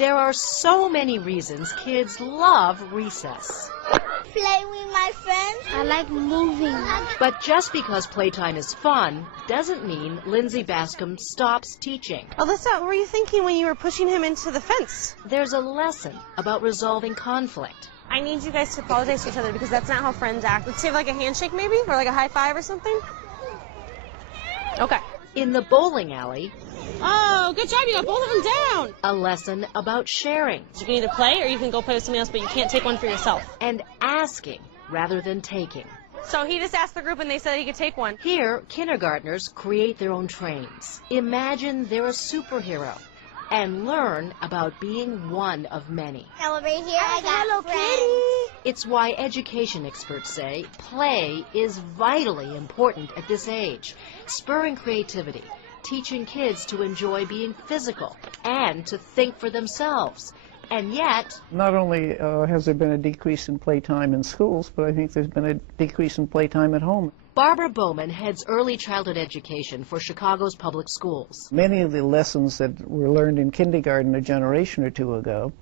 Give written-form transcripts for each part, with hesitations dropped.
There are so many reasons kids love recess. Play with my friends. I like moving. But just because playtime is fun doesn't mean Lindsay Bascom stops teaching. Alyssa, what were you thinking when you were pushing him into the fence? There's a lesson about resolving conflict. I need you guys to apologize to each other because that's not how friends act. Let's say like a handshake maybe, or like a high five or something. Okay. In the bowling alley, Oh, good job. You got both of them down. a lesson about sharing You can either play or you can go play with somebody else, but you can't take one for yourself. and asking rather than taking. So he just asked the group and they said he could take one. Here, kindergartners create their own trains. Imagine they're a superhero and learn about being one of many. Over here, I got Hello Kitty. It's why education experts say play is vitally important at this age, spurring creativity, teaching kids to enjoy being physical and to think for themselves. And yet, not only has there been a decrease in playtime in schools, but I think there's been a decrease in playtime at home. Barbara Bowman heads early childhood education for Chicago's public schools. Many of the lessons that were learned in kindergarten a generation or two ago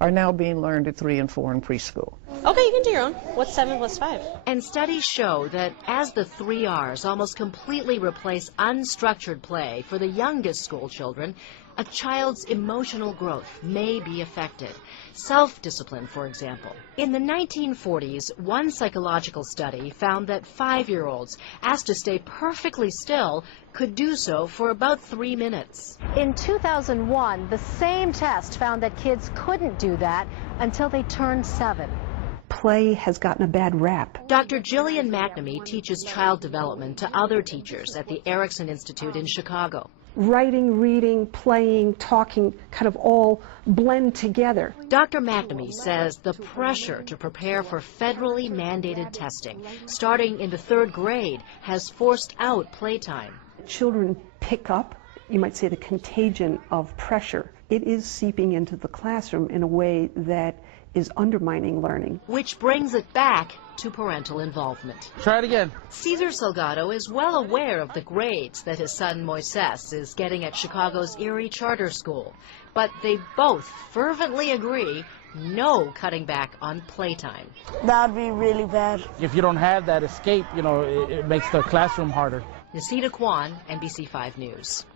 are now being learned at 3 and 4 in preschool. Okay, you can do your own. What's 7 plus 5? And studies show that as the 3 R's almost completely replace unstructured play for the youngest school children, a child's emotional growth may be affected. Self-discipline, for example. In the 1940s, one psychological study found that 5-year-olds asked to stay perfectly still could do so for about 3 minutes. In 2001, the same test found that kids couldn't do that until they turned 7. Play has gotten a bad rap. Dr. Jillian McNamee teaches child development to other teachers at the Erickson Institute in Chicago. Writing, reading, playing, talking kind of all blend together. Dr. McNamee says the pressure to prepare for federally mandated testing, starting in the 3rd grade, has forced out playtime. Children pick up, you might say, the contagion of pressure. It is seeping into the classroom in a way that is undermining learning. Which brings it back to parental involvement. Try it again. Cesar Salgado is well aware of the grades that his son Moises is getting at Chicago's Erie Charter School, but they both fervently agree no cutting back on playtime. That'd be really bad. If you don't have that escape, it makes the classroom harder. Nasida Kwan, NBC5 News.